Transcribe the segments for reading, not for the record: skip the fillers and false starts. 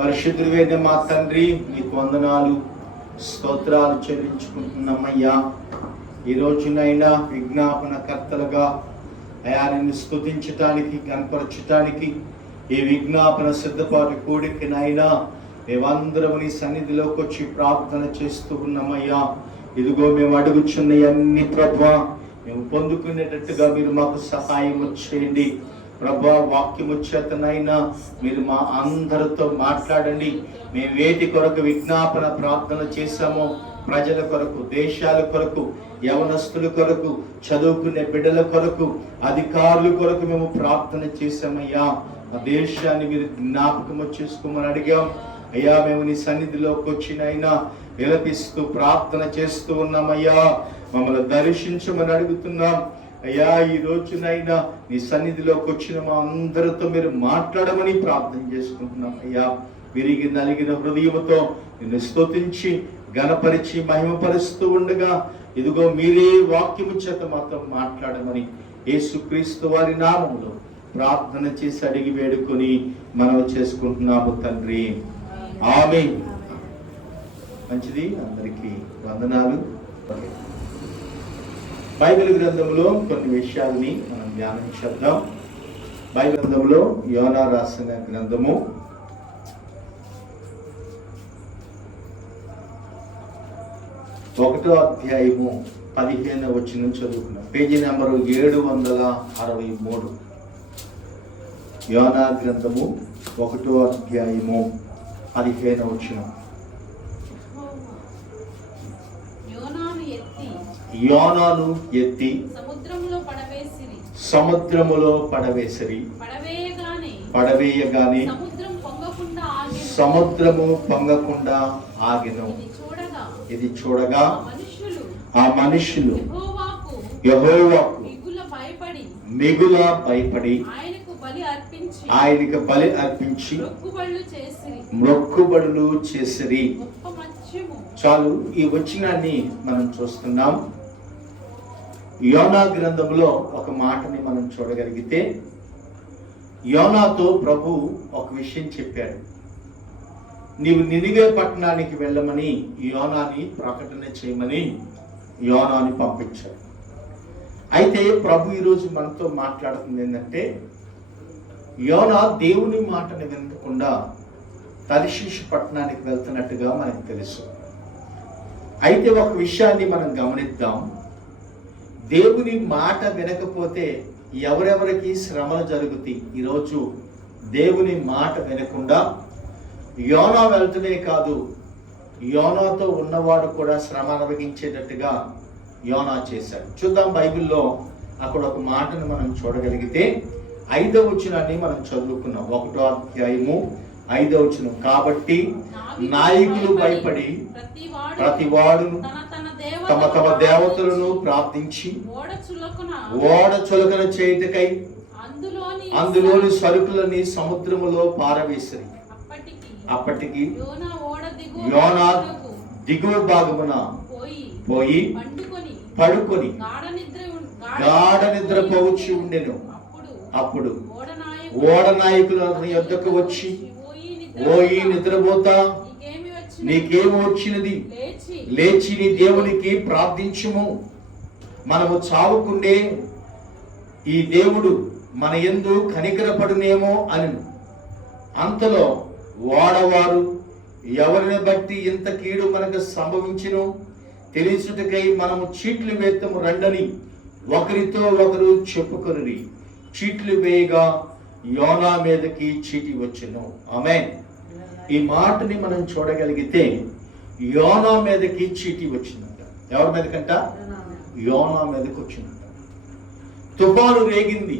పరిశుద్ధుడైన మా తండ్రి, మీకు వందనాలు స్తోత్రాలు చెల్లించుకుంటున్నామయ్యా. ఈ రోజునైనా విజ్ఞాపన కర్తలుగా అయా నిన్ను స్తుతించటానికి, కనపరచటానికి ఈ విజ్ఞాపన సిద్ధపాటు కూడికనైనా మేమందరం నీ సన్నిధిలోకి వచ్చి ప్రార్థన చేస్తూ ఉన్నామయ్యా. ఇదిగో మేము అడుగుచున్న అన్ని ప్రభువా మేము పొందుకునేటట్టుగా మీరు మాకు సహాయం చేయండి ప్రభా. వాక్యము చేతనైనా మీరు మా అందరితో మాట్లాడండి. మేము వేటి కొరకు విజ్ఞాపన ప్రార్థన చేశామో, ప్రజల కొరకు, దేశాల కొరకు, యవనస్తుల కొరకు, చదువుకునే బిడ్డల కొరకు, అధికారుల కొరకు మేము ప్రార్థన చేశామయ్యా. ఆ దేశాన్ని మీరు జ్ఞాపకం చేసుకోమని అడిగాం అయ్యా. మేము నీ సన్నిధిలోకి వచ్చినైనా విలపిస్తూ ప్రార్థన చేస్తూ ఉన్నామయ్యా. మమ్మల్ని దర్శించమని అడుగుతున్నాం అయ్యా. ఈ రోజునైనా నీ సన్నిధిలోకి వచ్చిన మా అందరితో మీరు మాట్లాడమని ప్రార్థన చేసుకుంటున్నాం అయ్యా. విరిగి నలిగిన హృదయంతో నిన్ను స్తుతించి ఘనపరిచి మహిమపరుస్తూ ఉండగా ఇదిగో మీరే వాక్యము చేత మాతో మాట్లాడమని యేసుక్రీస్తు వారి నామములో ప్రార్థన చేసి అడిగి వేడుకొని మనం చేసుకుంటున్నాము తండ్రి, ఆమేన్. మంచిది, అందరికీ వందనాలు. బైబిల్ గ్రంథంలో కొన్ని విషయాల్ని మనం ధ్యానం చేద్దాం. బైబిల్ గ్రంథంలో యోనా రాసిన గ్రంథము 1వ అధ్యాయము 15వ వచనం చదువుకున్నాం. Page number 763. యోనా గ్రంథము 1వ అధ్యాయము 15వ వచనం. యోనాను ఎత్తి సముద్రములో పడవేసిరి. పడవేయగానే సముద్రము పొంగకుండా ఆగెను. ఇది చూడగా ఆ మనుషులు యెహోవాకు మిగుల భయపడి ఆయనకు బలి అర్పించి మొక్కుబడులు చేసిరి. చాలు, ఈ వచనాన్ని మనం చూస్తున్నాం. యోనా గ్రంథంలో ఒక మాటని మనం చూడగలిగితే, యోనాతో ప్రభు ఒక విషయం చెప్పాడు. నీవు నినివే పట్టణానికి వెళ్ళమని యోనాని ప్రకటన చేయమని యోనాని పంపించాడు. అయితే ప్రభు ఈరోజు మనతో మాట్లాడుతుంది ఏంటంటే, యోనా దేవుని మాటని వినకుండా తర్షీషు పట్టణానికి వెళ్తున్నట్టుగా మనకు తెలుసు. అయితే ఒక విషయాన్ని మనం గమనిద్దాం. దేవుని మాట వినకపోతే ఎవరెవరికి శ్రమలు జరుగుతాయి. ఈరోజు దేవుని మాట వినకుండా యోనా వెళ్తూనే కాదు, యోనాతో ఉన్నవాడు కూడా శ్రమ అనుభవించేటట్టుగా యోనా చేశాడు. చూద్దాం, బైబిల్లో అక్కడ ఒక మాటను మనం చూడగలిగితే 5వ వచనాన్ని మనం చదువుకున్నాం. 1వ అధ్యాయము 5వ వచనం. కాబట్టి నాయకులు భయపడి ప్రతివాడును తమ తమ దేవతలను ప్రార్థించి ఓడ చులకన చేయుటకై అందులోని సరుకులని సముద్రములో పారవేసిరి. అప్పటికి యోనా దిగువ భాగమున పోయి పడుకొని గాఢ నిద్ర పోవచ్చు ఉండెను. అప్పుడు ఓడ నాయకుల యొద్దకు వచ్చి, ఓయి నిద్రపోతా, నీకేమి వచ్చినది? లేచి నీ దేవునికి ప్రార్థించుము. మనము చావుకుండే ఈ దేవుడు మన యందు కనికరపడునేమో అని. అంతలో ఓడవారు, ఎవరిని బట్టి ఇంత కీడు మనకు సంభవించును తెలిసుటకై మనము చీట్లు వేత్తము రండని ఒకరితో ఒకరు చెప్పుకొనిరి. చీట్లు వేయగా యోనా మీదకి చీటి వచ్చెను. ఆమేన్. ఈ మాటని మనం చూడగలిగితే యోనా మీదకి చీటి వచ్చిందంట. ఎవరి మీదకంట? యోనా మీదకి వచ్చిందంట. తుఫాను రేగింది.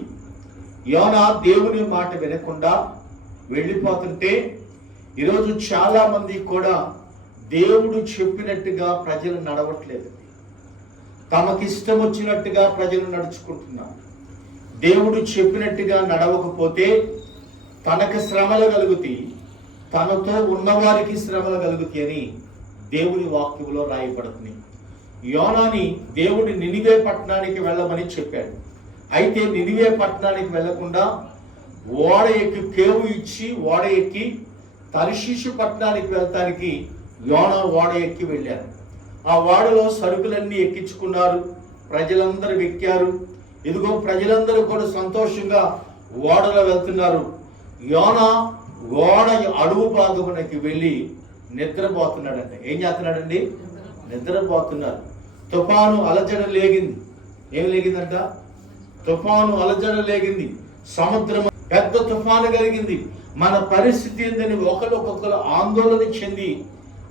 యోనా దేవుని మాట వినకుండా వెళ్ళిపోతుంటే, ఈరోజు చాలా మంది కూడా దేవుడు చెప్పినట్టుగా ప్రజలు నడవట్లేదు. తమకిష్టం వచ్చినట్టుగా ప్రజలు నడుచుకుంటున్నారు. దేవుడు చెప్పినట్టుగా నడవకపోతే తనకు శ్రమలు కలుగుతాయి, తనతో ఉన్నవారికి శ్రమలు కలుగుతాయి అని దేవుని వాక్యంలో రాయబడుతుంది. యోనాని దేవుడు నినివే పట్టణానికి వెళ్ళమని చెప్పాడు. అయితే నినివే పట్టణానికి వెళ్లకుండా ఓడ ఎక్కి కేవు ఇచ్చి ఓడ ఎక్కి తర్షీషు పట్టణానికి వెళ్తానికి యోనా ఓడ ఎక్కి వెళ్ళారు. ఆ ఓడలో సరుకులన్నీ ఎక్కించుకున్నారు. ప్రజలందరూ ఎక్కారు. ఇదిగో ప్రజలందరూ కూడా సంతోషంగా ఓడలో వెళ్తున్నారు. యోనా ఓడ అడుగు భాగమునకి వెళ్ళి నిద్రపోతున్నాడండి. ఏం చేస్తున్నాడండి? నిద్రపోతున్నారు. తుఫాను అలజడ లేగింది. ఏం లేగిందంట? తుఫాను అలజడ లేగింది. సముద్రం పెద్ద తుఫాను కలిగింది. మన పరిస్థితి ఏందని ఒకరికొకరు ఆందోళన చెంది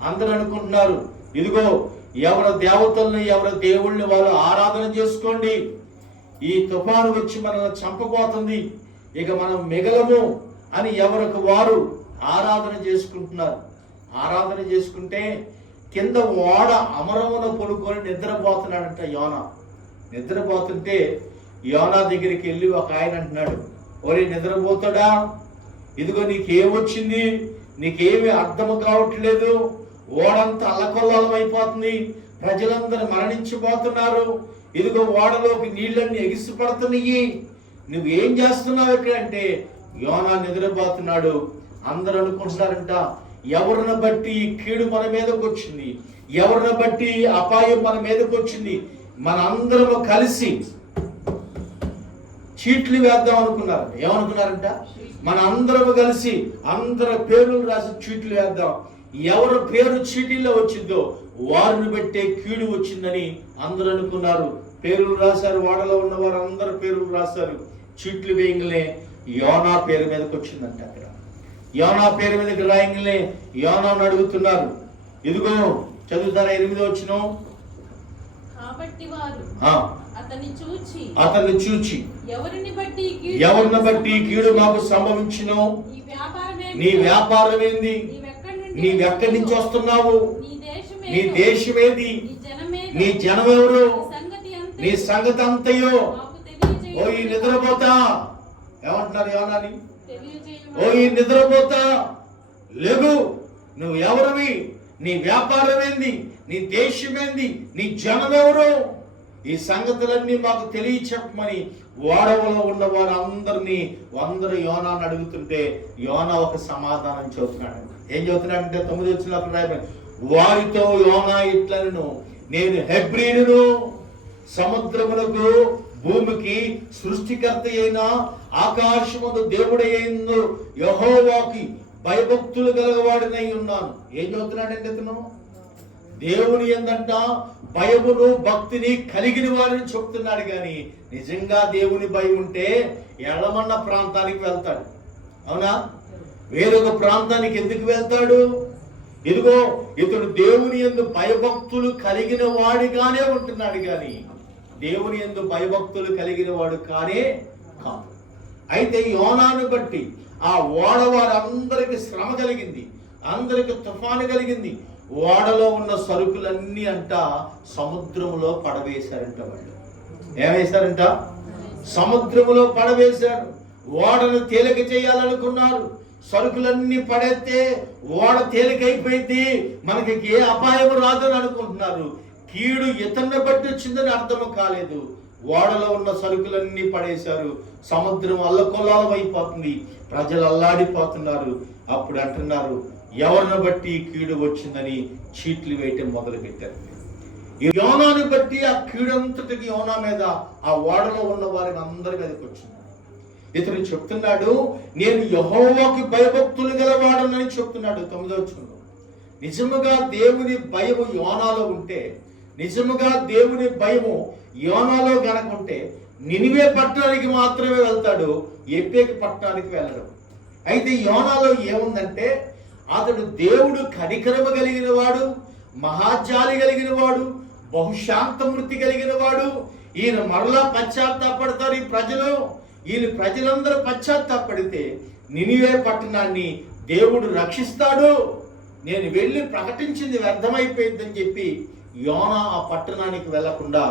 అందరూ అనుకుంటున్నారు, ఇదిగో ఎవరి దేవతల్ని ఎవరి దేవుళ్ళని వాళ్ళు ఆరాధన చేసుకోండి, ఈ తుఫాను వచ్చి మనల్ని చంపబోతుంది, ఇక మనం మిగలము అని ఎవరికి వారు ఆరాధన చేసుకుంటున్నారు. ఆరాధన చేసుకుంటే కింద ఓడ అమరమున పడుకొని నిద్రపోతున్నాడంట యోనా. నిద్రపోతుంటే యోనా దగ్గరికి వెళ్ళి ఒక ఆయన అంటున్నాడు, ఓరే నిద్రపోతాడా, ఇదిగో నీకేమొచ్చింది, నీకేమి అర్థం కావట్లేదు, ఓడంతా అల్లకొల్లాలం అయిపోతుంది, ప్రజలందరూ మరణించిపోతున్నారు, ఇదిగో ఓడలోకి నీళ్ళన్నీ ఎగిసి పడుతున్నాయి, నువ్వేం చేస్తున్నావు ఇక్కడ అంటే యోనా నిద్రపోతున్నాడు. అందరూ అనుకుంటున్నారంట, ఎవరిని బట్టి ఈ కీడు మన మీదకి వచ్చింది, ఎవరిని బట్టి అపాయం మన మీదకి వచ్చింది, మన అందరము కలిసి చీట్లు వేద్దాం అనుకున్నారు. ఏమనుకున్నారంట? మన అందరము కలిసి అందరి పేర్లు రాసి చీట్లు వేద్దాం, ఎవరి పేరు చీటీల్లో వచ్చిందో వారిని బట్టే కీడు వచ్చిందని అందరూ అనుకున్నారు. పేర్లు రాశారు. ఓడలో ఉన్న వారు అందరు పేర్లు రాశారు. చీట్లు వేయంగానే యోనా పేరు మీదకి వచ్చిందంట. అక్కడ యోనా పేరు మీదకి రాయంగానే యోనాను అడుగుతున్నారు. ఇదిగో చదువుతారా 8వ వచనం. కాబట్టి వారు అతన్ని చూచి ఎవరిని బట్టి కీడు మాకు సంభవించునో, నీ వ్యాపారం ఏంది, నీవెక్కడి నుంచి వస్తున్నావు, నీ దేశమేది, నీ జనం ఎవరు, నీ సంగతి అంతయో ఓ ఈ నిద్రపోతా. ఏమంటున్నారు యోనాని? ఓ ఈ నిద్రపోతా, లేవు, నువ్వు ఎవరివి, నీ వ్యాపారం ఏంది, నీ దేశమేంది, నీ జనం ఎవరు, ఈ సంగతులన్నీ మాకు తెలియచెప్పమని ఓడవలో ఉన్న వారందరినీ అందరూ యోనాను అడుగుతుంటే యోనా ఒక సమాధానం చెబుతున్నాడు. ఏం చెబుతున్నాడంటే 9వ వచనంలో రాయబడింది, వారితో యోనా ఇట్లను, నేను హెబ్రీనును, సముద్రమునకు భూమికి సృష్టికర్త అయిన ఆకాశముందు దేవుడైన యెహోవాకి భయభక్తులు గలవాడినై ఉన్నాను. ఏం చెబుతున్నాడంటే ఇతను దేవుని యందంట భయమును భక్తిని కలిగిన వారిని చెప్తున్నాడు. కానీ నిజంగా దేవుని భయం ఉంటే ఎడమన్న ప్రాంతానికి వెళ్తాడు, అవునా? వేరొక ప్రాంతానికి ఎందుకు వెళ్తాడు? ఇదిగో ఇతడు దేవుని యందు భయభక్తులు కలిగిన వాడిగానే ఉంటున్నాడు, కానీ దేవుని యందు భయభక్తులు కలిగిన వాడు కానే కాదు. అయితే యోనాను బట్టి ఆ ఓడ వారందరికి శ్రమ కలిగింది, అందరికి తుఫాను కలిగింది. ఓడలో ఉన్న సరుకులన్నీ అంట సముద్రంలో పడవేశారంట. వాళ్ళు ఏమేశారంట? సముద్రంలో పడవేశారు. ఓడను తేలిక చేయాలనుకున్నారు. సరుకులన్నీ పడేస్తే ఓడ తేలికైపోయింది, మనకి ఏ అపాయం రాదని అనుకుంటున్నారు. కీడు ఇతన్ని బట్టి వచ్చిందని అర్థం కాలేదు. ఓడలో ఉన్న సరుకులన్నీ పడేశారు. సముద్రం అల్లకొల్లాలం అయిపోతుంది, ప్రజలు అల్లాడిపోతున్నారు. అప్పుడు అంటున్నారు, ఎవరిని బట్టి కీడు వచ్చిందని చీట్లు వేయటం మొదలు పెట్టారు. ఈ యోనాని బట్టి ఆ కీడంతటికి యోనా మీద, ఆ ఓడలో ఉన్న వారికి అందరికి అది వచ్చింది. ఇతను చెప్తున్నాడు, నేను యెహోవాకి భయభక్తులు గలవాడనని చెప్తున్నాడు 9వ వచనంలో. నిజముగా దేవుని భయము యోనాలో ఉంటే, నిజముగా దేవుని భయము యోనాలో గనకుంటే నినివే పట్టణానికి మాత్రమే వెళ్తాడు, ఎప్పేకి పట్టణానికి వెళ్ళడు. అయితే యోనాలో ఏముందంటే, అతడు దేవుడు కనికరము కలిగిన వాడు, మహాజాలి కలిగిన వాడు, బహుశాంతమూర్తి కలిగిన వాడు. ఈయన మరలా పశ్చాత్తాపడతారు ఈ ప్రజలు. ఈయన ప్రజలందరూ పశ్చాత్తాపడితే నినివే పట్టణాన్ని దేవుడు రక్షిస్తాడు, నేను వెళ్ళి ప్రకటించింది వ్యర్థమైపోయిందని చెప్పి యోనా ఆ పట్టణానికి వెళ్లకుండా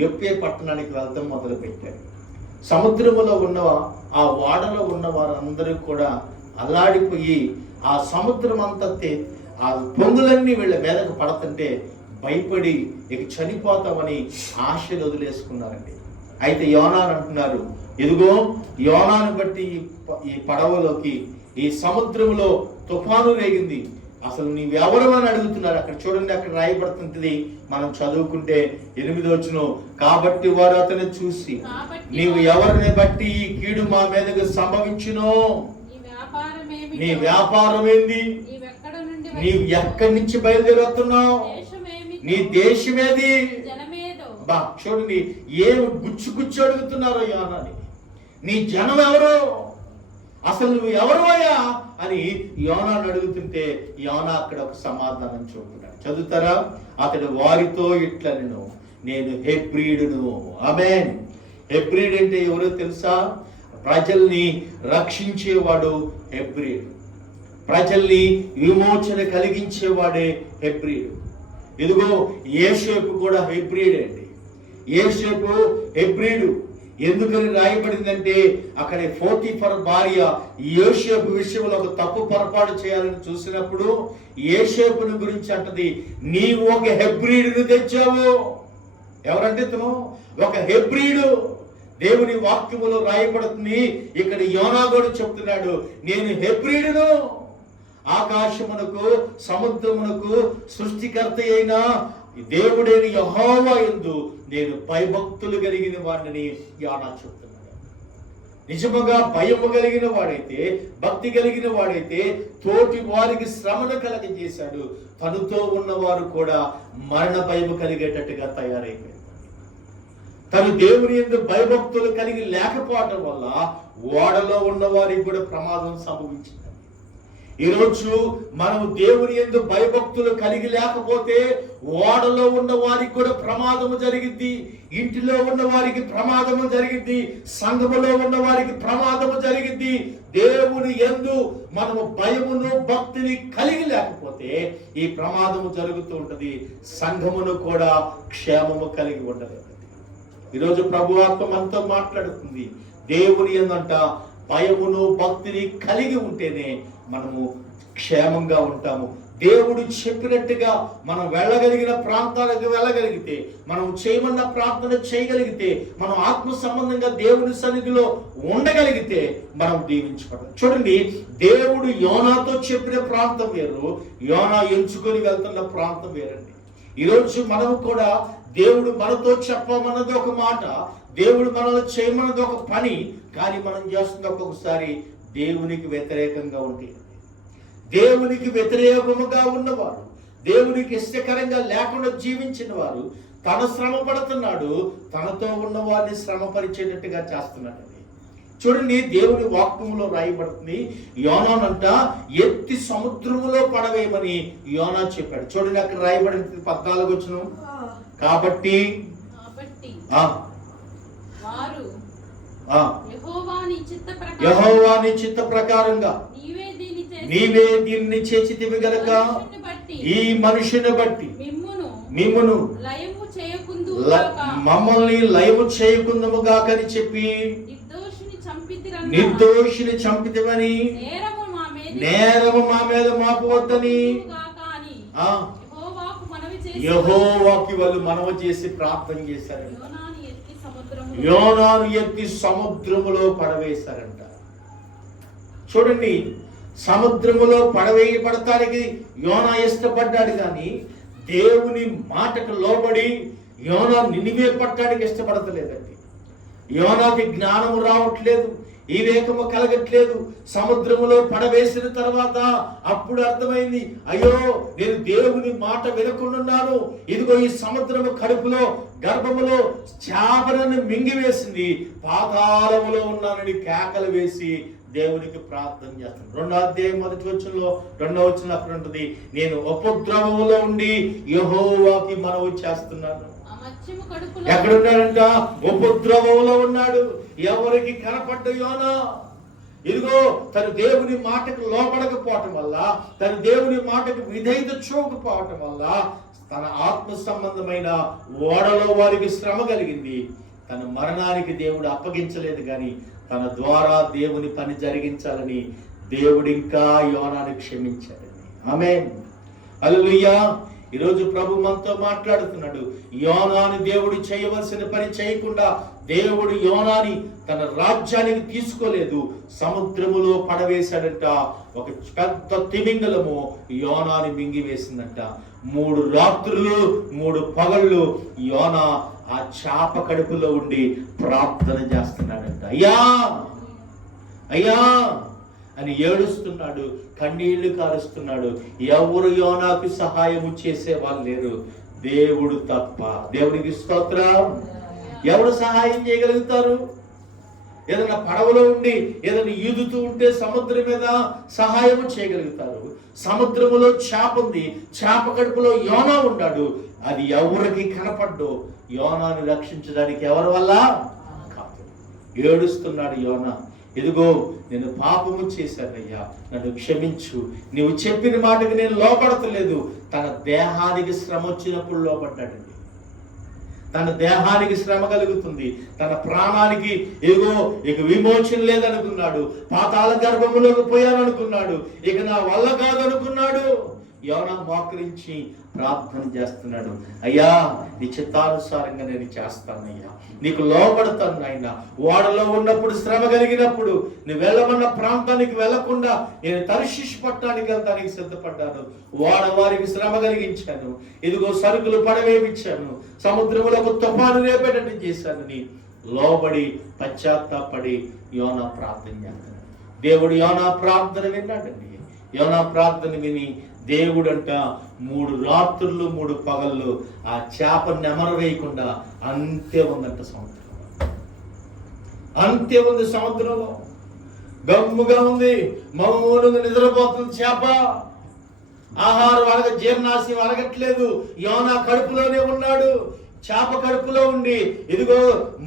యొప్పే పట్టణానికి వెళ్తాం మొదలు పెట్టాడు. సముద్రములో ఉన్న ఆ ఓడలో ఉన్న వారందరూ కూడా అల్లాడిపోయి ఆ సముద్రం అంతా ఆ పొంగులన్నీ వీళ్ళ మీదకు పడుతుంటే భయపడి ఇక చనిపోతామని ఆశలు వదిలేసుకున్నారండి. అయితే యోనా అంటున్నారు, ఇదిగో యోనాను బట్టి ఈ పడవలోకి ఈ సముద్రంలో తుఫాను రేగింది, అసలు నీవెవరు అని అడుగుతున్నారు. అక్కడ చూడండి, అక్కడ రాయబడుతుంది, మనం చదువుకుంటే 8వ వచనం, కాబట్టి వారు అతన్ని చూసి నీవు ఎవరిని బట్టి ఈ కీడు మా మీదకు సంభవించునో, నీ వ్యాపారం ఏంది, నీవు ఎక్కడి నుంచి బయలుదేరుతున్నావు, నీ దేశమేది, బా చూడండి ఏమి గుచ్చు అడుగుతున్నారో యోనాని, నీ జనం ఎవరు, అసలు నువ్వు ఎవరు అయ్యా అని యోనాను అడుగుతుంటే యోనా అక్కడ ఒక సమాధానం చూపుతాడు. చదువుతారా? అతడు వారితో ఇట్లా నేను హెబ్రీడును. ఆమేన్. హెబ్రీడ్ అంటే ఎవరో తెలుసా? ప్రజల్ని రక్షించేవాడు హెబ్రీడు, ప్రజల్ని విమోచన కలిగించేవాడే హెబ్రీడు. ఇదిగో యోసేపు కూడా హెబ్రీడ్ అండి. యోసేపు హెబ్రీడు ఎందుకని రాయబడిందంటే అక్కడ పోతీఫర్ భార్య యోసేపు విషయంలో ఒక తప్పు పొరపాటు చేయాలని చూసినప్పుడు యోసేపుని గురించి అంటది, నీవు ఒక హెబ్రీడును తెచ్చావు. ఎవరంటే తను ఒక హెబ్రీడు. దేవుని వాక్యములో రాయబడుతుంది. ఇక్కడ యోనాగోడు చెప్తున్నాడు, నేను హెబ్రీడును, ఆకాశమునకు సముద్రమునకు సృష్టికర్త అయిన దేవుడైన యెహోవా యందు నేను భయభక్తులు కలిగిన వాడిని యోనా చెప్తున్నాడు. నిజముగా భయము కలిగిన వాడైతే, భక్తి కలిగిన వాడైతే తోటి వారికి శ్రమను కలగజేశాడు. తనతో ఉన్నవారు కూడా మరణ భయము కలిగేటట్టుగా తయారైపోయింది. తను దేవుని యందు భయభక్తులు కలిగి లేకపోవడం వల్ల ఓడలో ఉన్న వారికి కూడా ప్రమాదం సంభవించింది. ఈరోజు మనం దేవుని యందు భయభక్తులు కలిగి లేకపోతే ఓడలో ఉన్న వారికి కూడా ప్రమాదము జరిగింది, ఇంటిలో ఉన్న వారికి ప్రమాదము జరిగింది, సంఘములో ఉన్న వారికి ప్రమాదము జరిగింది. దేవుని యందు మనము భయమును భక్తిని కలిగి లేకపోతే ఈ ప్రమాదము జరుగుతూ ఉంటది. సంఘమును కూడా క్షేమము కలిగి ఉండలేదు. ఈరోజు ప్రభు ఆత్మ మనతో మాట్లాడుతుంది. దేవుని యందంట భయమును భక్తిని కలిగి ఉంటేనే మనము క్షేమంగా ఉంటాము. దేవుడు చెప్పినట్టుగా మనం వెళ్ళగలిగిన ప్రాంతాలకు వెళ్ళగలిగితే, మనం చేయమన్న ప్రార్థన చేయగలిగితే, మనం ఆత్మ సంబంధంగా దేవుని సన్నిధిలో ఉండగలిగితే మనం దీవించబడతాం. చూడండి, దేవుడు యోనాతో చెప్పిన ప్రాంతం వేరు, యోనా ఎంచుకొని వెళ్తున్న ప్రాంతం వేరండి. ఈరోజు మనము కూడా దేవుడు మనతో చెప్పమన్నది ఒక మాట, దేవుడు మనల్ని చేయమన్నది ఒక పని, కానీ మనం చేస్తున్న ఒక్కొక్కసారి దేవునికి వ్యతిరేకంగా ఉంటుంది. దేవునికి వ్యతిరేకముగా ఉన్నవారు, దేవునికి ఇష్టకరంగా లేకుండా జీవించిన వారు తన శ్రమ పడుతున్నాడు, తనతో ఉన్న వారిని శ్రమ పరిచేటట్టుగా చేస్తున్నాడు. చూడండి, దేవుని వాక్యములో రాయబడుతుంది, యోనానంట ఎత్తి సముద్రములో పడవేయమని యోనా చెప్పాడు. చూడండి, అక్కడ రాయబడింది 14వ వచనం, కాబట్టి యెహోవాని చిత్త ప్రకారంగా నీవే దీన్ని చేసితివి గనుక ఈ మనుషుని బట్టి మిమ్మును మమ్మల్ని లయము చేయకుందుముగాక అని చెప్పి నిర్దోషిని చంపితివని నేరము మా మీద మాపవద్దని యెహోవాకి వాళ్ళు మనవి చేసి ప్రార్థన చేశారు. యోనాను ఎత్తి సముద్రములో పడవేశారంట. చూడండి, సముద్రములో పడవేయబడటానికి యోనా ఇష్టపడ్డాడు, కానీ దేవుని మాటకు లోబడి యోనా నినివే పట్టడానికి ఇష్టపడతలేదండి. యోనాకి జ్ఞానము రావట్లేదు, వివేకము కలగట్లేదు. సముద్రములో పడవేసిన తర్వాత అప్పుడు అర్థమైంది, అయ్యో నేను దేవుని మాట వినకుండాను, ఇదిగో ఈ సముద్రము కడుపులో గర్భములో చేపలను మింగివేసింది, పాతాళములో ఉన్నానని కేకలు వేసి దేవునికి ప్రార్థన చేస్తాను. 2వ అధ్యాయం 1వ వచనంలో 2వ వచనం అక్కడ ఉంటుంది, నేను ఉపద్రవములో ఉండి యెహోవాకి మనవి చేస్తున్నాను. ఎక్కడున్నాడంట? ఉపద్రవంలో ఉన్నాడు. ఎవరికి కనపడ్డ యోనా? ఇదిగో తను దేవుని మాటకు లోపడకపోవటం వల్ల, తను దేవుని మాటకు విధేయత చూపకపోవటం వల్ల తన ఆత్మ సంబంధమైన ఓడలో వారికి శ్రమ కలిగింది. తన మరణానికి దేవుడు అప్పగించలేదు, కానీ తన ద్వారా దేవుని పని జరిగించాలని దేవుడు ఇంకా యోనాని క్షమించాడని. ఆమేన్, హల్లెలూయా. ఈరోజు ప్రభు మనతో మాట్లాడుతున్నాడు. యోనాను దేవుడు చేయవలసిన పని చేయకుండా దేవుడు యోనాని తన రాజ్యానికి తీసుకోలేదు, సముద్రములో పడవేశాడంట. ఒక పెద్ద తిమింగలము యోనాని మింగివేసిందంట. 3 రాత్రులు 3 పగళ్ళు యోనా ఆ చాప కడుపులో ఉండి ప్రార్థన చేస్తున్నాడంట. అయ్యా అయ్యా అని ఏడుస్తున్నాడు, కన్నీళ్లు కారుస్తున్నాడు. ఎవరు యోనాకు సహాయము చేసే వాళ్ళు లేరు, దేవుడు తప్ప. దేవునికి స్తోత్రం. ఎవరు సహాయం చేయగలుగుతారు? ఏదైనా పడవలో ఉండి ఏదైనా ఈదుతూ ఉంటే సముద్రం మీద సహాయం చేయగలుగుతారు. సముద్రములో చేప ఉంది, చేప కడుపులో యోనా ఉన్నాడు. అది ఎవరికి కనపడ్డో యోనాను రక్షించడానికి ఎవరి వల్ల కాదు. ఏడుస్తున్నాడు యోనా, ఇదిగో నేను పాపము చేశానయ్యా, నన్ను క్షమించు. నీవు చెప్పిన మాటకి నేను లోపడతలేదు. తన దేహానికి శ్రమ వచ్చినప్పుడు లోపడ్డాడండి. తన దేహానికి శ్రమ కలుగుతుంది, తన ప్రాణానికి ఇక విమోచన లేదనుకున్నాడు. పాతాళ గర్భములోకి పోయాననుకున్నాడు. ఇక నా వల్ల కాదనుకున్నాడు. యోనా మోకరించి ప్రార్థన చేస్తున్నాడు. అయ్యా నీ చిత్తానుసారంగా నేను చేస్తానయ్యా, నీకు లోపడతాను నాయనా. ఓడలో ఉన్నప్పుడు శ్రమ కలిగినప్పుడు నువ్వు వెళ్ళమన్న ప్రాంతానికి వెళ్లకుండా నేను తర్షీషు పట్టణానికి వెళ్తానికి సిద్ధపడ్డాను. ఓడ వారికి శ్రమ కలిగించాను, ఇదిగో సరుకులు పడవేపించాను, సముద్రములకు తుఫాను రేపేటట్టు చేశానని లోబడి పశ్చాత్తాపడి యోనా ప్రార్థన చేస్తున్నాడు. దేవుడు యోనా ప్రార్థన విన్నాడండి. యోనా ప్రార్థన విని దేవుడంట 3 రాత్రులు 3 పగళ్ళు ఆ చేప నెమరు వేయకుండా అంతే ఉందంట సముద్రంలో. అంతే ఉంది సముద్రంలో, గమ్ముగా ఉంది, మౌనంగా నిద్రపోతుంది చేప. ఆహారం జీర్ణాశయం అరగట్లేదు. యోనా కడుపులోనే ఉన్నాడు. చేప కడుపులో ఉండి ఇదిగో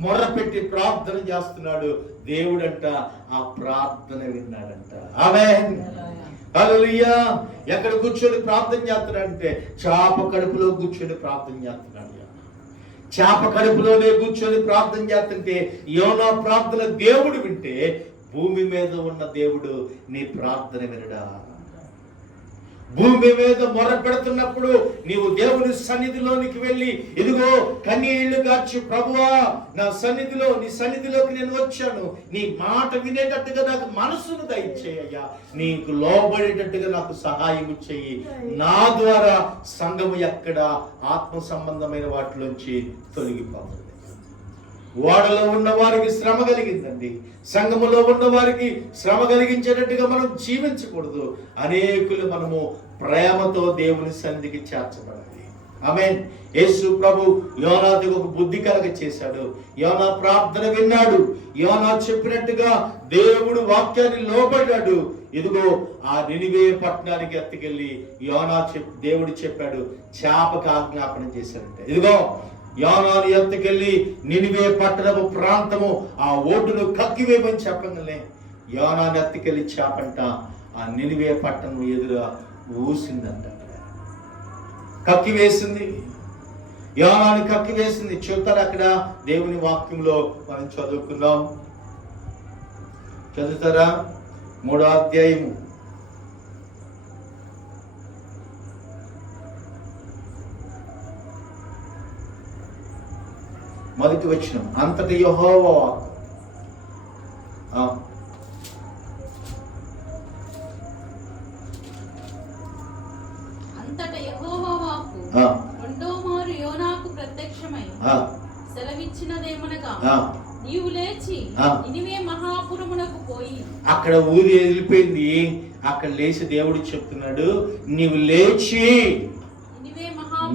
మొర్ర పెట్టి ప్రార్థన చేస్తున్నాడు. దేవుడంట ఆ ప్రార్థన విన్నాడంట. ఆమేన్. హల్లెలూయా. ఎక్కడ కూర్చొని ప్రార్థన చేస్తున్నాడంటే చేప కడుపులో కూర్చొని ప్రార్థన చేస్తున్నాడు. చేప కడుపులోనే కూర్చొని ప్రార్థన చేస్తుంటే యోనా ప్రార్థన దేవుడు వింటే భూమి మీద ఉన్న దేవుడు నీ ప్రార్థన వినడా? భూమి మీద మొర పెడుతున్నప్పుడు నీవు దేవుని సన్నిధిలోనికి వెళ్ళి ఇదిగో కన్నీళ్లు గార్చి, ప్రభువా నా సన్నిధిలో, నీ సన్నిధిలోకి నేను వచ్చాను, నీ మాట వినేటట్టుగా నాకు మనసును దయచేయ్యా, నీకు లోబడేటట్టుగా నాకు సహాయం చెయ్యి. నా ద్వారా సంఘము ఎక్కడ ఆత్మ సంబంధమైన వాటిలోంచి తొలగిపోతుంది. ఓడలో ఉన్న వారికి శ్రమ కలిగిందండి, సంఘములో ఉన్న వారికి శ్రమ కలిగించేటట్టుగా మనం జీవించకూడదు. అనేకులు మనము ప్రేమతో దేవుని సన్నిధికి చేర్చబడాలి. ఆమేన్. యేసు ప్రభు యోనాకు ఒక బుద్ధి కలగ చేశాడు. యోనా ప్రార్థన విన్నాడు. యోనా చెప్పినట్టుగా దేవుడు వాక్యాన్ని లోబడ్డాడు. ఇదిగో ఆ నినివే పట్టణానికి ఎత్తుకెళ్ళి దేవుడు చెప్పాడు, చేపకు ఆజ్ఞాపన చేశాడంటే ఇదిగో యోనాను ఎత్తుకెళ్ళి నినివే పట్టణము ప్రాంతము ఆ ఓటును కక్కివేయమని చెప్పగానే యోనాను ఎత్తుకెళ్ళి చేపంట ఆ నినివే పట్టణం ఎదురుగా ఊసిందంట. కక్కివేసింది, యోనాను కక్కివేసింది. చూస్తారు అక్కడ దేవుని వాక్యంలో మనం చదువుకున్నాం. చదువుతారా? 3వ అధ్యాయము 1వ వచనం. అంతటి యెహోవా వాక్కు రెండో మారు యోనాకు ప్రత్యక్షమై సెలవిచ్చినదేమనగా, నీవు లేచి నినివే మహాపురమునకు పోయి. అక్కడ ఊరి వెళ్ళిపోయింది. అక్కడ లేచి దేవుడు చెప్తున్నాడు, నీవు లేచి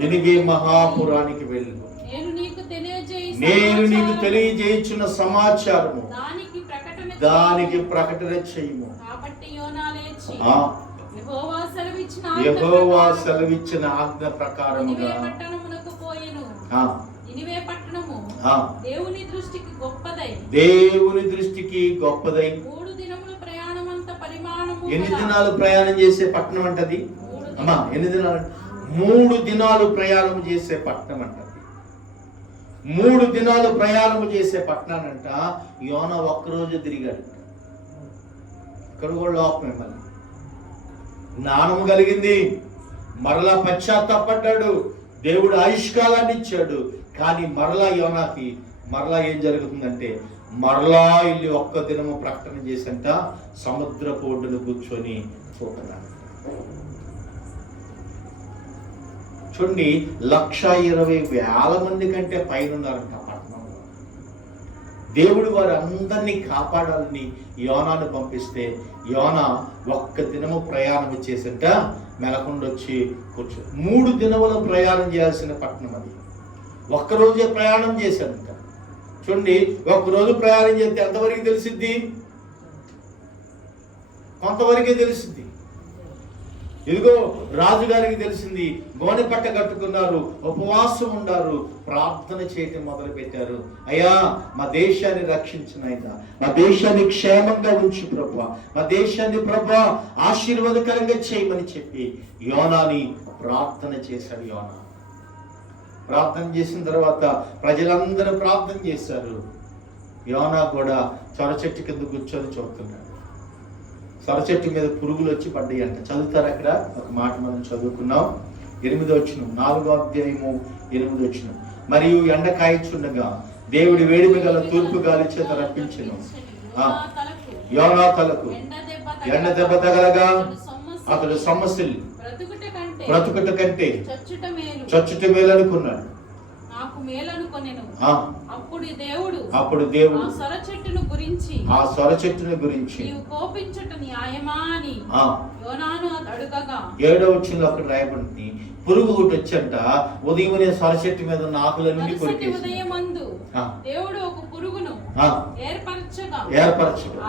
నినివే మహాపురానికి వెళ్ళు, నేను నీకు తెలియజేయుచున్న సమాచారము దానికి ప్రకటన చేయము. యెహోవా సెలవిచ్చిన ఆజ్ఞ ప్రకారముగా దేవుని దృష్టికి గొప్పదై 3 దినముల ప్రయాణమంత పరిమాణము. ఎన్ని దినాలు ప్రయాణం చేసే పట్టణం అంటది అమ్మా? ఎన్ని దినాలు? 3 దినాలు ప్రయాణం చేసే పట్టణం అంటది. 3 దినాలు ప్రయాణం చేసే పట్టణానంట. యోనా ఒక్కరోజు తిరిగాడు. ఇక్కడ కూడా లోపమే, మళ్ళీ జ్ఞానం కలిగింది, మరలా పశ్చాత్తాపడ్డాడు, దేవుడు ఆయుష్కాలాన్ని ఇచ్చాడు. కానీ మరలా యోనాకి మరలా ఏం జరుగుతుందంటే మరలా వెళ్ళి ఒక్క దినము ప్రకటన చేసంట సముద్రపు ఒడ్డున కూర్చొని పోతున్నాడు. చూడండి, 1,20,000 మంది కంటే పైన ఉన్నారంట పట్టణంలో. దేవుడు వారు అందరినీ కాపాడాలని యోనాను పంపిస్తే యోనా ఒక్క దినము ప్రయాణం చేసంట మెలకొండొచ్చి కూర్చో. 3 దినముల ప్రయాణం చేయాల్సిన పట్టణం అది. ఒక్కరోజే ప్రయాణం చేశాడంట. చూడండి, ఒక్కరోజు ప్రయాణం చేస్తే ఎంతవరకు తెలిసిద్ది? కొంతవరకే తెలిసింది. ఇదిగో రాజుగారికి తెలిసింది. గోనె పట్ట కట్టుకున్నారు, ఉపవాసం ఉన్నారు, ప్రార్థన చేయటం మొదలు పెట్టారు. అయ్యా, మా దేశాన్ని రక్షించినైనా, మా దేశాన్ని క్షేమంగా ఉంచు ప్రభువా, మా దేశాన్ని ప్రభువా ఆశీర్వాదకరంగా చేయమని చెప్పి యోనాని ప్రార్థన చేశాడు. యోనా ప్రార్థన చేసిన తర్వాత ప్రజలందరూ ప్రార్థన చేశారు. యోనా కూడా సొర చెట్టు కింద కూర్చొని చూస్తున్నాడు. సొర చెట్టు మీద పురుగులు వచ్చి పడ్డాయి అంట. చదువుతారు అక్కడ ఒక మాట మనం చదువుకున్నాం. 8వ వచనం, 4వ అధ్యాయము 8వ వచనం. మరియు ఎండ కాయచుండగా దేవుడి వేడిమి గల తూర్పు గాలి చేత రప్పించెను. యోనా తలకు ఎండ దెబ్బ తగలగా అతడు సొమ్మసిల్లి బ్రతుకుట కంటే చచ్చుట మేలు అనుకున్నాడు. అప్పుడు దేవుడు ఆ సొర చెట్టును గురించి కోపించుట న్యాయమా అని యోనాను అడుగగా 7వ వచనంలో అక్కడ రాయబడింది, పురుగు ఒకటి వచ్చంట ఉదయం సొర చెట్టు మీద ఉన్న ఆకులన్నీ కొరికేసి దేవుడు ఒక పురుగును ఏర్పరచగా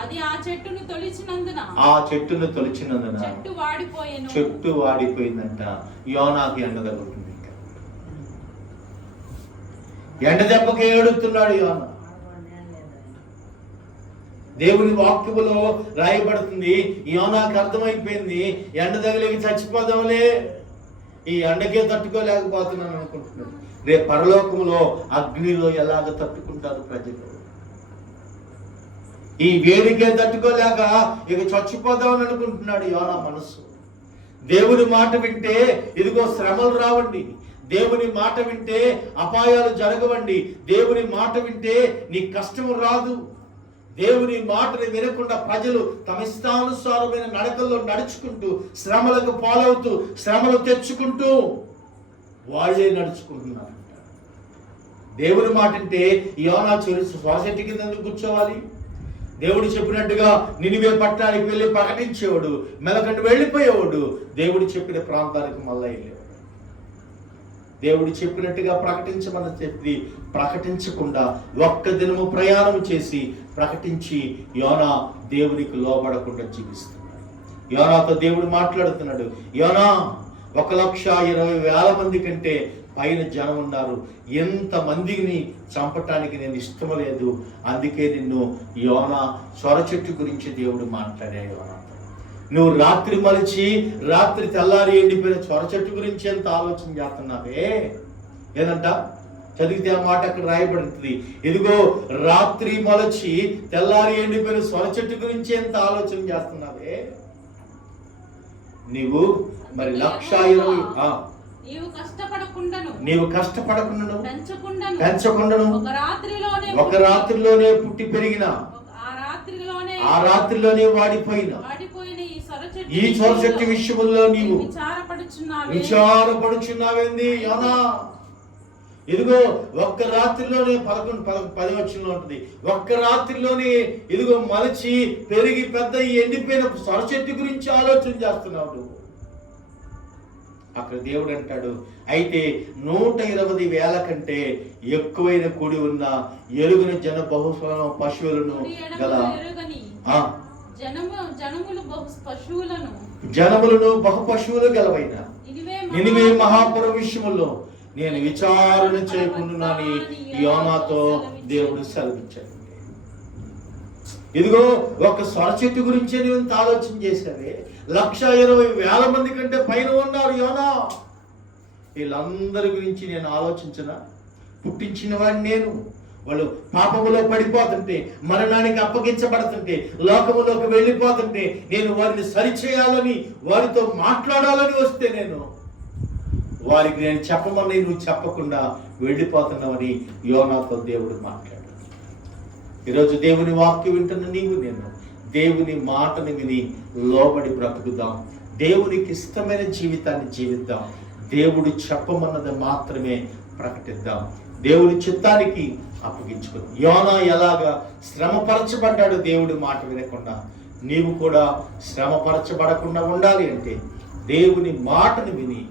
అది ఆ చెట్టును తొలిచినందున చెట్టు వాడిపోయిందంట. యోనాకి ఎండ తగ్గుతుంది. ఎండ దెబ్బకి ఏడుతున్నాడు యోనా. దేవుని వాక్యములో రాయబడుతుంది, యోనాకి అర్థమైపోయింది, ఎండ తగిలికి చచ్చిపోదాంలే, ఈ ఎండకే తట్టుకోలేకపోతున్నాను అనుకుంటున్నాడు. రేపు పరలోకములో అగ్నిలో ఎలాగ తట్టుకుంటారు ప్రజలు? ఈ వేడికే తట్టుకోలేక ఇక చచ్చిపోదామని అనుకుంటున్నాడు యోనా మనస్సు. దేవుని మాట వింటే ఇదిగో శ్రమలు రావండి, దేవుని మాట వింటే అపాయాలు జరగవండి, దేవుని మాట వింటే నీ కష్టము రాదు. దేవుని మాటని వినకుండా ప్రజలు తమ ఇష్టానుసారమైన నడకల్లో నడుచుకుంటూ శ్రమలకు పాలవుతూ శ్రమలు తెచ్చుకుంటూ వాళ్ళే నడుచుకుంటున్నారు. దేవుని మాట అంటే యోనా శ్వాసెట్టి కింద ఎందుకు కూర్చోవాలి? దేవుడు చెప్పినట్టుగా నినివే పట్టణానికి వెళ్ళి ప్రకటించేవాడు, మెలకండి వెళ్ళిపోయేవాడు. దేవుడు చెప్పిన ప్రాంతానికి మళ్ళా వెళ్ళేవాడు. దేవుడు చెప్పినట్టుగా ప్రకటించమని చెప్పి ప్రకటించకుండా ఒక్క దినము ప్రయాణం చేసి ప్రకటించి యోనా దేవునికి లోబడకుండా జీవిస్తున్నాడు. యోనాతో దేవుడు మాట్లాడుతున్నాడు, యోనా 1,20,000 మంది కంటే పైన జనం ఉన్నారు, ఎంత మందిని చంపటానికి నేను ఇష్టం లేదు, అందుకే నిన్ను యోనా సొర చెట్టు గురించి దేవుడు మాట్లాడాడు. యోనా, నువ్వు రాత్రి మలిచి రాత్రి తెల్లారి ఎండిపోయిన సొర చెట్టు గురించి ఎంత ఆలోచన చేస్తున్నావే? ఏనంట చదివితే ఆ మాట అక్కడ రాయబడుతుంది, ఇదిగో రాత్రి మలచి తెల్లారి ఎండిపోయిన సొర చెట్టు గురించి ఎంత ఆలోచన చేస్తున్నావే? నీవు మరి 1,20,000 నీవు కష్టపడకుండా పెంచకుండాను ఒక రాత్రిలోనే పుట్టి పెరిగిన ఆ రాత్రిలోనే వాడిపోయిన ఈ సొర చెట్టు విషయంలో నీవు విచారపడుచున్నావేంది యోనా? ఇదిగో ఒక్క రాత్రిలోనే 10 వచనంలో ఉంటుంది, ఒక్క రాత్రిలోనే ఇదిగో మలచి పెరిగి పెద్ద ఎండిపోయిన సొర చెట్టు గురించి ఆలోచన చేస్తున్నావు. అక్కడ దేవుడు అంటాడు, అయితే 120,000 కంటే ఎక్కువైన కూడి ఉన్న ఎరుగని జన బహుశ పశువులను గల జనములను బహు పశువులు గలవైన నినివే మహాపుర విషయములో నేను విచారణ చేయకుండాని యోనాతో దేవుడు సెలవిచ్చాడు. ఇదిగో ఒక సొర చెట్టు గురించే నువ్వు ఇంత ఆలోచన చేశావే? 1,20,000 మంది కంటే పైన ఉన్నారు యోనా, వీళ్ళందరి గురించి నేను ఆలోచించనా? పుట్టించిన వాడిని నేను, వాళ్ళు పాపములో పడిపోతుంటే మరణానికి అప్పగించబడుతుంటే లోకములోకి వెళ్ళిపోతుంటే నేను వారిని సరిచేయాలని వారితో మాట్లాడాలని వస్తే నేను వారికి నేను చెప్పమని నువ్వు చెప్పకుండా వెళ్ళిపోతున్నావని యోనాతో దేవుడు మాట్లాడు. ఈరోజు దేవుని వాక్యం వింటున్న నీవు నేను దేవుని మాటను విని లోబడి బ్రతుకుదాం. దేవునికి ఇష్టమైన జీవితాన్ని జీవిద్దాం. దేవుడు చెప్పమన్నది మాత్రమే ప్రకటిద్దాం. దేవుని చిత్తానికి అప్పగించుకో. యోనా ఎలాగా శ్రమపరచబడ్డాడు దేవుడి మాట వినకుండా, నీవు కూడా శ్రమపరచబడకుండా ఉండాలి అంటే దేవుని మాటను విని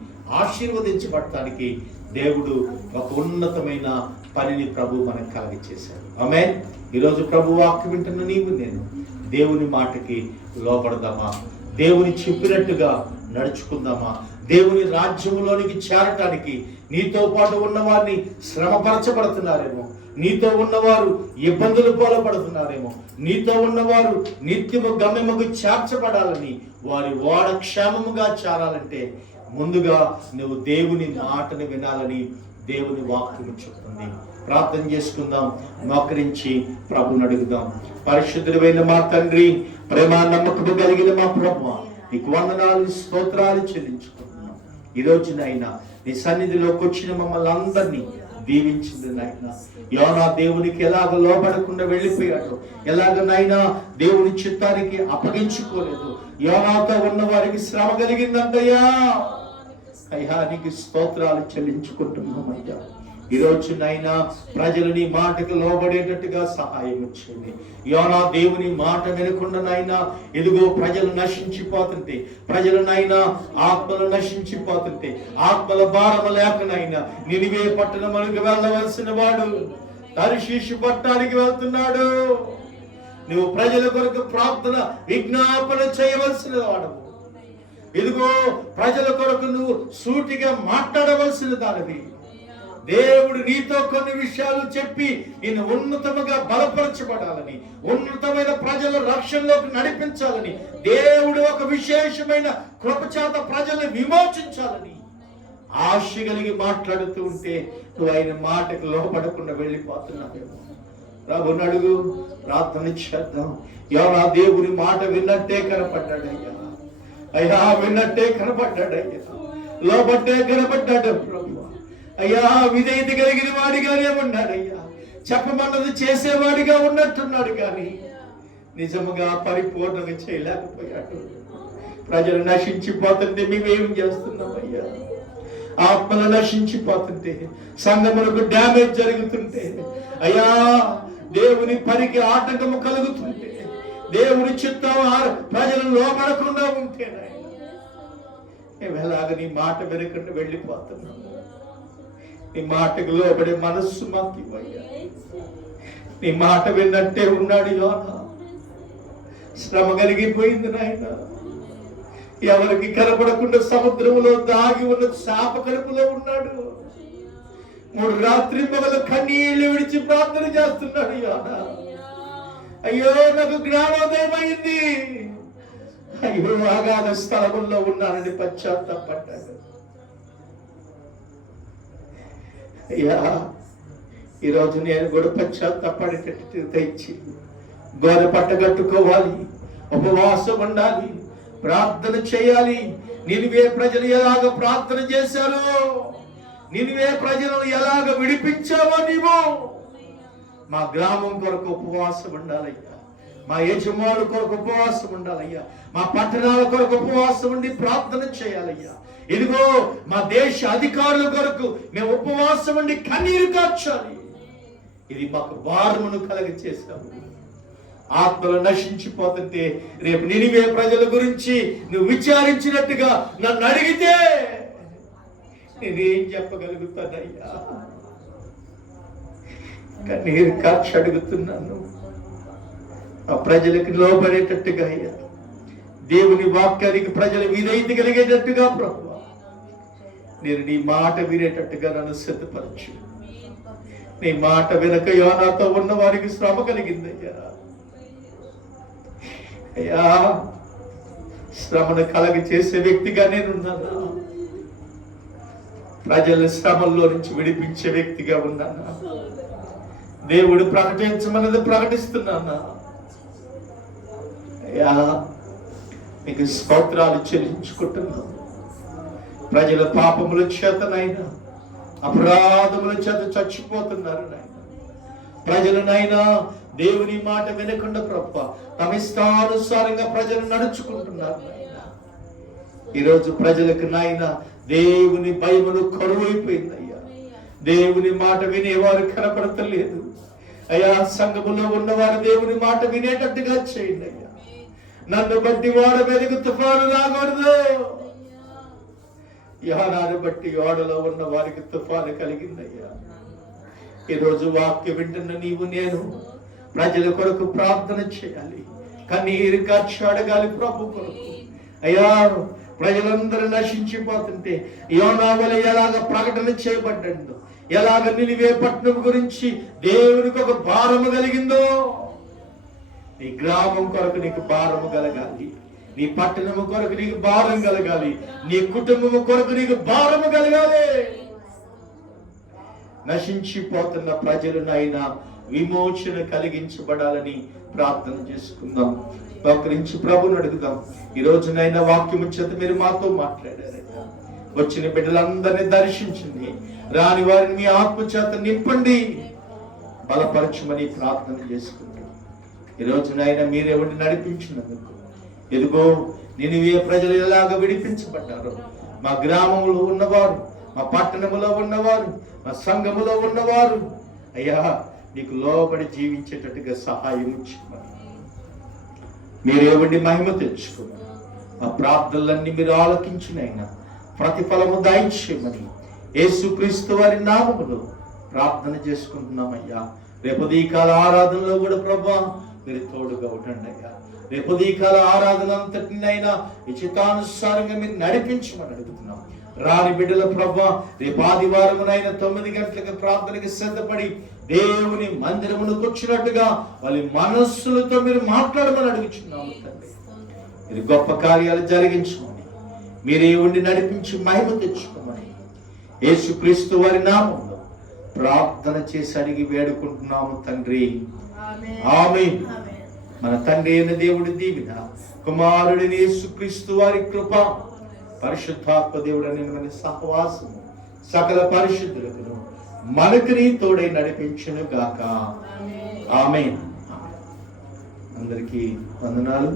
ఆశీర్వదించబడటానికి దేవుడు ఒక ఉన్నతమైన పనిని ప్రభు మనకు కలిగి చేశాడు. ఆమేన్. ఈరోజు ప్రభు వాక్యం వింటున్న నీవు నేను దేవుని మాటకి లోపడదామా? దేవుని చెప్పినట్టుగా నడుచుకుందామా? దేవుని రాజ్యంలోనికి చేరటానికి నీతో పాటు ఉన్నవారిని శ్రమపరచబడుతున్నారేమో, నీతో ఉన్నవారు ఇబ్బందులు పాల్పడుతున్నారేమో, నీతో ఉన్నవారు నిత్యము గమ్యముకు చేర్చబడాలని, వారి వాడ క్షేమముగా చేరాలంటే ముందుగా నువ్వు దేవుని మాటను వినాలని దేవుని వాక్యం చెప్తుంది. ప్రార్థన చేసుకుందాం, మోకరించి ప్రభుని అడుగుదాం. పరిశుద్ధుడైన మా తండ్రి, ప్రేమ నమ్మకము కలిగిన మా ప్రభువా, నీకు వందనాలు స్తోత్రాలు చెల్లించుకుంటున్నాం. ఈ రోజునైనా నీ సన్నిధిలోకి వచ్చిన మమ్మల్ని అందరినీ దీవించింది నాయన. యోనా దేవునికి ఎలాగ లోబడకుండా వెళ్ళిపోయాడు, ఎలాగనైనా దేవుని చిత్తానికి అప్పగించుకోలేదు. యోనాతో ఉన్న వారికి శ్రమ కలిగిందంటయ్యా. అయ్యా నీకు స్తోత్రాలు చెల్లించుకుంటున్నామయ్యా. ఈ రోజునైనా ప్రజలు నీ మాటకు లోబడేటట్టుగా సహాయం చేయండి. యోనా దేవుని మాట వినకుండానైనా ఇదిగో ప్రజలు నశించిపోతుంటే, ప్రజలనైనా ఆత్మలు నశించిపోతుంటే, ఆత్మల భారము లేకనైనా నినివే పట్టణమునకు వెళ్ళవలసిన వాడు తర్షీషు పట్టణానికి వెళ్తున్నాడు. నువ్వు ప్రజల కొరకు ప్రార్థన విజ్ఞాపన చేయవలసిన వాడు. ఇదిగో ప్రజల కొరకు నువ్వు సూటిగా మాట్లాడవలసిన దానివి. దేవుడు నీతో కొన్ని విషయాలు చెప్పి నేను ఉన్నతముగా బలపరచబడాలని, ఉన్నతమైన ప్రజల రక్షణలోకి నడిపించాలని, దేవుడు ఒక విశేషమైన కృపచేత ప్రజల్ని విమోచించాలని ఆశ కలిగి మాట్లాడుతూ ఉంటే నువ్వు ఆయన మాటకు లోపడకుండా వెళ్ళిపోతున్నావేమో. ప్రభుని అడుగు, ప్రార్థన చేద్దాం. యోనా దేవుని మాట విన్నట్టే కనపడ్డాడయ్యా. అయ్యా విన్నట్టే కనపడ్డాడయ్యా, లోపట్టే కనపడ్డాడు ప్రభు. అయ్యా విధేయత కలిగిన వాడిగానే ఉన్నాడయ్యా, చెప్పమన్నది చేసేవాడిగా ఉన్నట్టున్నాడు, కానీ నిజముగా పరిపూర్ణంగా చేయలేకపోయాడు. ప్రజలు నశించిపోతుంటే మేమేం చేస్తున్నామయ్యా? ఆత్మలు నశించిపోతుంటే, సంఘములకు డ్యామేజ్ జరుగుతుంటే, అయ్యా దేవుని పనికి ఆటంకము కలుగుతుంటే, దేవుని చిత్తం ప్రజలు లోపడకుండా ఉంటే మేము ఎలాగ నీ మాట వెనకుండా వెళ్ళిపోతున్నాము. నీ మాటకు లోబడే మనస్సు మాకు ఇవ్వయ్యా. నీ మాట విన్నట్టే ఉన్నాడు యోనా. శ్రమ కలిగిపోయింది నాయన. ఎవరికి కనపడకుండా సముద్రములో దాగి ఉన్న శాప కడుపులో ఉన్నాడు. 3 రాత్రి పగలు కన్నీళ్లు విడిచి ప్రార్థన చేస్తున్నాడు యోనా. అయ్యో నాకు జ్ఞానోదయం అయింది, అయ్యో అగాధ స్థలముల్లో ఉన్నానని పశ్చాత్తాపడ్డాడు. అయ్యా ఈరోజు నేను కూడా పశ్చాత్తాపడేటట్టు తెచ్చి గోర పట్టగట్టుకోవాలి, ఉపవాసం ఉండాలి, ప్రార్థన చేయాలి. నినివే ప్రజలు ఎలాగ ప్రార్థన చేశారో, నినివే ప్రజలను ఎలాగ విడిపించావో నీవు మా గ్రామం కొరకు ఉపవాసం ఉండాలయ్యా, మా యజమానుల కొరకు ఉపవాసం ఉండాలయ్యా, మా పట్టణాల కొరకు ఉపవాసం ఉండి ప్రార్థన చేయాలయ్యా. ఇదిగో మా దేశ అధికారుల కొరకు మేము ఉపవాసం ఉండి కన్నీరు కార్చాలి. ఇది మాకు భారమును కలగ చేశావు. ఆత్మలు నశించిపోతుంటే రేపు నినివే ప్రజల గురించి నువ్వు విచారించినట్టుగా నన్ను అడిగితే నేనేం చెప్పగలుగుతానయ్యా? కన్నీరు కార్చి అడుగుతున్నాను. ఆ ప్రజలకు లోబడేటట్టుగా అయ్యా, దేవుని వాక్యానికి ప్రజలు విధేయత కలిగేటట్టుగా ప్రభువా నేను నీ మాట వినేటట్టుగా నన్ను సిద్ధపరచు. నీ మాట వెనక యోనాతో ఉన్న వారికి శ్రమ కలిగిందయ్యా. అయ్యా శ్రమను కలగ చేసే వ్యక్తిగా నేనున్నానా? ప్రజల శ్రమల్లో నుంచి విడిపించే వ్యక్తిగా ఉన్నానా? దేవుడు ప్రకటించమన్నది ప్రకటిస్తున్నానా? అయ్యా నీకు స్తోత్రాలు చెల్లించుకుంటున్నాను. ప్రజల పాపముల చేతనైనా అపరాధముల చేత చచ్చిపోతున్నారు నాయన. ప్రజలనైనా దేవుని మాట వినకుండా ప్రభువా తమ ఇష్టానుసారంగా ప్రజలు నడుచుకుంటున్నారు నాయన. ఈరోజు ప్రజలకు నాయన దేవుని భయములు కరువైపోయిందయ్యా. దేవుని మాట వినేవారు కనపడతలేదు అయ్యా. సంఘములో ఉన్నవారు దేవుని మాట వినేటట్టుగా చేయండి అయ్యా. నన్ను బట్టి వాడ మీదకు తుఫాను రాకూడదు. యానాన్ని బట్టి ఓడలో ఉన్న వారికి తుఫాను కలిగిందయ్యా. ఈరోజు వాక్య వింటున్న నీవు నేను ప్రజల కొరకు ప్రార్థన చేయాలి, కన్నీరు కార్చి అడగాలి ప్రభు కొరకు. అయ్యా ప్రజలందరూ నశించిపోతుంటే యోనా వలె ఎలాగ ప్రకటన చేయబడ్డాడు, ఎలాగ నినివే పట్టణం గురించి దేవునికి ఒక భారము కలిగిందో, నీ గ్రామం కొరకు నీకు భారము కలగాలి, నీ పట్టణము కొరకు నీకు భారం కలగాలి, నీ కుటుంబము కొరకు నీకు భారము కలగాలి. నశించిపోతున్న ప్రజలనైనా విమోచన కలిగించబడాలని ప్రార్థన చేసుకుందాం. ఒకరించి ప్రభుని అడుగుదాం. ఈ రోజునైనా వాక్యము చేత మీరు మాతో మాట్లాడారయ్యా. వచ్చిన బిడ్డలందరినీ దర్శించండి, రాని వారిని మీ ఆత్మ చేత నింపండి, బలపరచమని ప్రార్థన చేసుకుంటాం. ఈ రోజునైనా మీరెవరిని నడిపించినందుకు ఎదుగో నినివే ప్రజలు ఎలాగ విడిపించబడ్డారో, మా గ్రామంలో ఉన్నవారు, మా పట్టణములో ఉన్నవారు, మా సంఘములో ఉన్నవారు అయ్యా నీకు లోబడి జీవించేటట్టుగా సహాయం ఇచ్చమని, మీరేవండి మహిమ తెచ్చుకోమని, మా ప్రార్థనలన్నీ మీరు ఆలకించినైనా ప్రతిఫలము దయచేయమని యేసుక్రీస్తు వారి నామములో ప్రార్థన చేసుకుంటున్నామయ్యా. రేపదీకాల ఆరాధనలో కూడా ప్రభా మీరు తోడుగా ఉండండి అయ్యా. రేపదీకాల ఆరాధన అంతటినైనా ఇచ్చితానుసారంగా మీరు నడిపించమని అడుగుతున్నాం. రాని బిడ్డల ప్రభా రేపు ఆదివారమునైనా 9 గంటలకు ప్రార్థనకి సిద్ధపడి దేవుని మందిరమునకు వచ్చినట్టుగా వాళ్ళ మనస్సులతో మీరు మాట్లాడమని అడుగుచున్నాము తండ్రి. మీరు గొప్ప కార్యాలు జరిగించమని, మీరే ఉండి నడిపించి మహిమ తెచ్చుకోమని యేసుక్రీస్తు వారి నామములో ప్రార్థన చేసి అడిగి వేడుకుంటున్నాము తండ్రి. ఆమేన్. మన తండ్రి అయిన దేవుడి దీవెన, కుమారుడిని యేసుక్రీస్తు వారి కృప, పరిశుద్ధాత్మ దేవుడని మన సహవాసము సకల పరిశుద్ధులకు మనకు నీ తోడై నడిపించును గాక. ఆమేన్. అందరికీ వందనాలు.